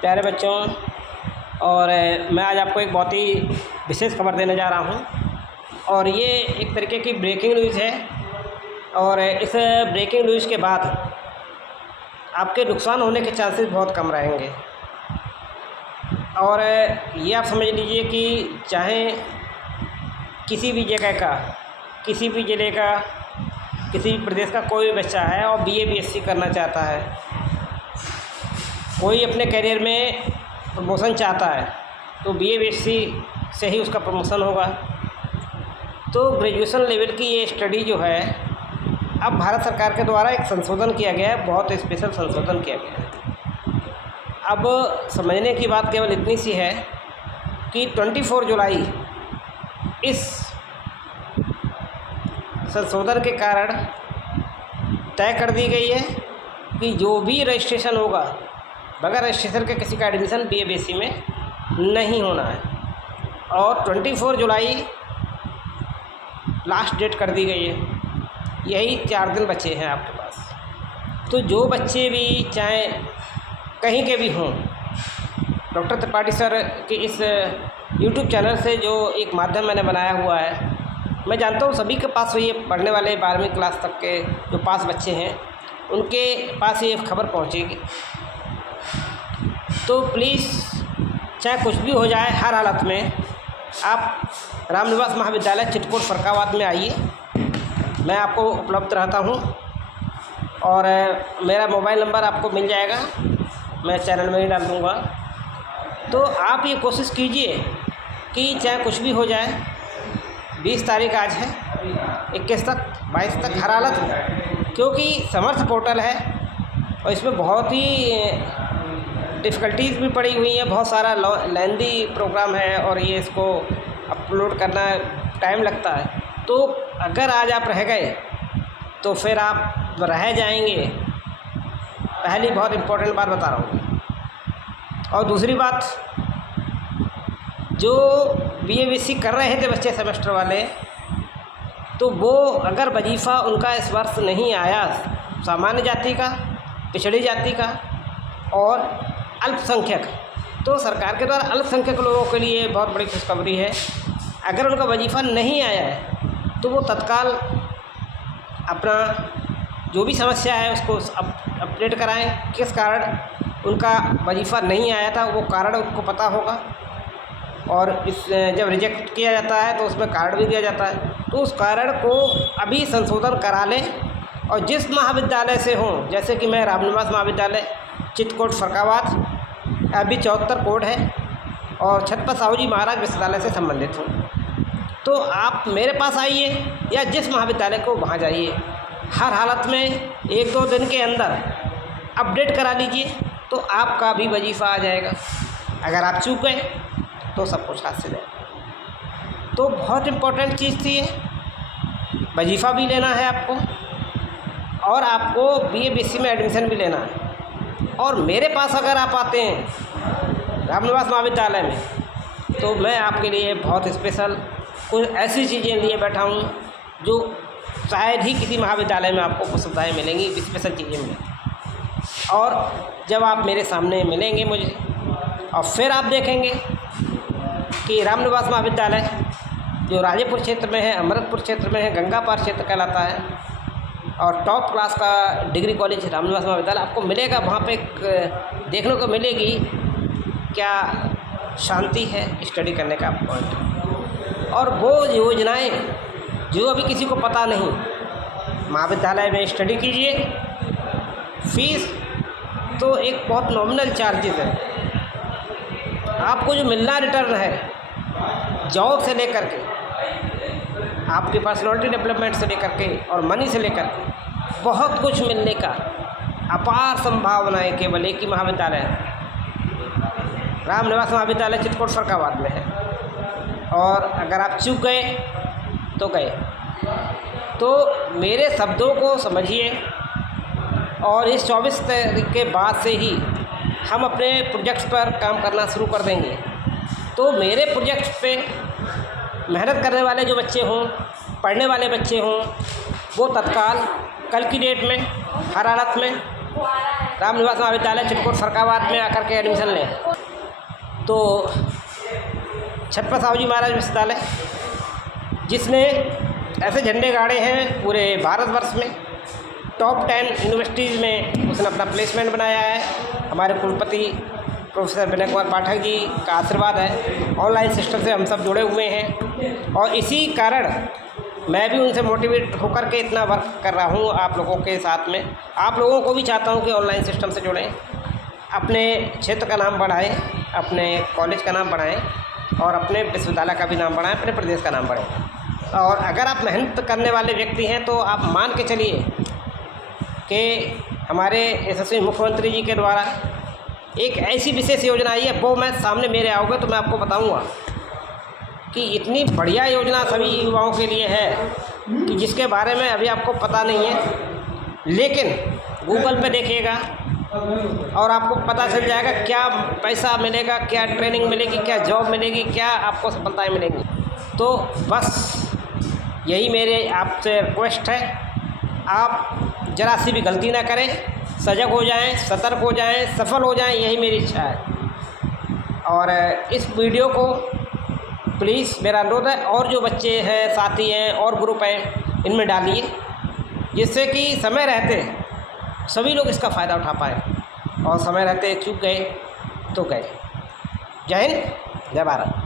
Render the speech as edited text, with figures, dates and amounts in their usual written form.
प्यारे बच्चों, और मैं आज आपको एक बहुत ही विशेष खबर देने जा रहा हूं और ये एक तरीके की ब्रेकिंग न्यूज़ है। और इस ब्रेकिंग न्यूज़ के बाद आपके नुकसान होने के चांसेस बहुत कम रहेंगे। और ये आप समझ लीजिए कि चाहे किसी भी जगह का, किसी भी ज़िले का, किसी भी प्रदेश का कोई भी बच्चा है और BA BSc करना चाहता है, कोई अपने करियर में प्रमोशन चाहता है तो BA BSc से ही उसका प्रमोशन होगा। तो ग्रेजुएशन लेवल की ये स्टडी जो है, अब भारत सरकार के द्वारा एक संशोधन किया गया है, बहुत स्पेशल संशोधन किया गया है। अब समझने की बात केवल इतनी सी है कि 24 जुलाई इस संशोधन के कारण तय कर दी गई है कि जो भी रजिस्ट्रेशन होगा, बगैर रजिस्ट्रेशन के किसी का एडमिशन BA BSc में नहीं होना है। और 24 जुलाई लास्ट डेट कर दी गई है। यही 4 दिन बचे हैं आपके पास। तो जो बच्चे भी चाहे कहीं के भी हों, डॉक्टर त्रिपाठी सर के इस YouTube चैनल से जो एक माध्यम मैंने बनाया हुआ है, मैं जानता हूँ सभी के पास ये पढ़ने वाले 12वीं क्लास तक के जो पास बच्चे हैं उनके पास ये खबर पहुँचेगी। तो प्लीज़ चाहे कुछ भी हो जाए, हर हालत में आप रामनिवास महाविद्यालय चित्रकूट फरक्काबाद में आइए। मैं आपको उपलब्ध रहता हूँ और मेरा मोबाइल नंबर आपको मिल जाएगा, मैं चैनल में ही डाल दूँगा। तो आप ये कोशिश कीजिए कि चाहे कुछ भी हो जाए, 20 तारीख आज है, 21 तक, 22 तक, हर हालत में, क्योंकि समर्थ पोर्टल है और इसमें बहुत ही डिफ़िकल्टीज़ भी पड़ी हुई हैं, बहुत सारा लेंदी प्रोग्राम है और ये इसको अपलोड करना टाइम लगता है। तो अगर आज आप रह गए तो फिर आप रह जाएंगे। पहली बहुत इम्पोर्टेंट बात बता रहा हूँ। और दूसरी बात, जो BA BSc कर रहे थे बच्चे सेमेस्टर वाले, तो वो अगर वजीफ़ा उनका इस वर्ष नहीं आया, सामान्य जाति का, पिछड़ी जाति का और अल्पसंख्यक, तो सरकार के द्वारा अल्पसंख्यक लोगों के लिए बहुत बड़ी खुशखबरी है। अगर उनका वजीफ़ा नहीं आया है तो वो तत्काल अपना जो भी समस्या है उसको अपडेट कराएं, किस कारण उनका वजीफ़ा नहीं आया था, वो कारण उनको पता होगा। और इस जब रिजेक्ट किया जाता है तो उसमें कारण भी दिया जाता है, तो उस कारण को अभी संशोधन करा लें। और जिस महाविद्यालय से हों, जैसे कि मैं रामनिवास महाविद्यालय चित्रकूट फरक्काबाद, अभी 74 कोड है और छत्रपति साहू जी महाराज विश्वविद्यालय से संबंधित हूँ, तो आप मेरे पास आइए या जिस महाविद्यालय को वहाँ जाइए। हर हालत में 1-2 दिन के अंदर अपडेट करा लीजिए तो आपका भी वजीफ़ा आ जाएगा। अगर आप चूक गए तो सब कुछ हाथ से जाएगा। तो बहुत इम्पोर्टेंट चीज़ थी ये, वजीफ़ा भी लेना है आपको और आपको BA BSc में एडमिशन भी लेना है। और मेरे पास अगर आप आते हैं रामनिवास महाविद्यालय में, तो मैं आपके लिए बहुत स्पेशल कुछ ऐसी चीज़ें लिए बैठा हूँ जो शायद ही किसी महाविद्यालय में आपको सुविधाएँ मिलेंगी, स्पेशल चीज़ें मिलेंगी। और जब आप मेरे सामने मिलेंगे मुझे, और फिर आप देखेंगे कि रामनिवास महाविद्यालय जो राजेपुर क्षेत्र में है, अमृतपुर क्षेत्र में है, गंगा पार क्षेत्र कहलाता है, और टॉप क्लास का डिग्री कॉलेज रामनिवास महाविद्यालय आपको मिलेगा। वहाँ पे देखने को मिलेगी क्या शांति है स्टडी करने का पॉइंट। और वो योजनाएं जो अभी किसी को पता नहीं, महाविद्यालय में स्टडी कीजिए। फीस तो एक बहुत नॉमिनल चार्जेस है। आपको जो मिलना रिटर्न है, जॉब से लेकर के, आपके पर्सनालिटी डेवलपमेंट से लेकर के और मनी से लेकर के, बहुत कुछ मिलने का अपार संभावनाएं केवल एक ही महाविद्यालय है, रामनिवास महाविद्यालय चित्रकूट फरक्काबाद में है। और अगर आप चूक गए तो गए। तो मेरे शब्दों को समझिए और इस 24 तारीख के बाद से ही हम अपने प्रोजेक्ट्स पर काम करना शुरू कर देंगे। तो मेरे प्रोजेक्ट्स पे मेहनत करने वाले जो बच्चे हों, पढ़ने वाले बच्चे हों, वो तत्काल कल की डेट में हर हालत में रामनिवास महाविद्यालय चित्रकूट फरक्काबाद में आकर के एडमिशन लें। तो छत्रपति साहू जी महाराज विश्वविद्यालय, जिसने ऐसे झंडे गाड़े हैं पूरे भारतवर्ष में, टॉप 10 यूनिवर्सिटीज़ में उसने अपना प्लेसमेंट बनाया है। हमारे कुलपति प्रोफेसर विनय कुमार पाठक जी का आशीर्वाद है। ऑनलाइन सिस्टम से हम सब जुड़े हुए हैं और इसी कारण मैं भी उनसे मोटिवेट होकर के इतना वर्क कर रहा हूँ आप लोगों के साथ में। आप लोगों को भी चाहता हूँ कि ऑनलाइन सिस्टम से जुड़ें, अपने क्षेत्र का नाम बढ़ाएं, अपने कॉलेज का नाम बढ़ाएं और अपने विश्वविद्यालय का भी नाम बढ़ाएं, अपने प्रदेश का नाम बढ़ाएं। और अगर आप मेहनत करने वाले व्यक्ति हैं तो आप मान के चलिए कि हमारे यशस्वी मुख्यमंत्री जी के द्वारा एक ऐसी विशेष योजना आई है, वो मैं सामने मेरे आओगे तो मैं आपको बताऊंगा कि इतनी बढ़िया योजना सभी युवाओं के लिए है कि जिसके बारे में अभी आपको पता नहीं है, लेकिन गूगल पे देखिएगा और आपको पता चल जाएगा क्या पैसा मिलेगा, क्या ट्रेनिंग मिलेगी, क्या जॉब मिलेगी, क्या आपको सफलताएं मिलेंगी। तो बस यही मेरे आपसे रिक्वेस्ट है, आप जरा सी भी गलती ना करें, सजग हो जाएं, सतर्क हो जाएं, सफल हो जाएं, यही मेरी इच्छा है। और इस वीडियो को प्लीज़ मेरा अनुरोध है और जो बच्चे हैं, साथी हैं और ग्रुप हैं, इनमें डालिए, जिससे कि समय रहते सभी लोग इसका फ़ायदा उठा पाएँ और समय रहते चूक गए तो गए। जय हिंद, जय भारत।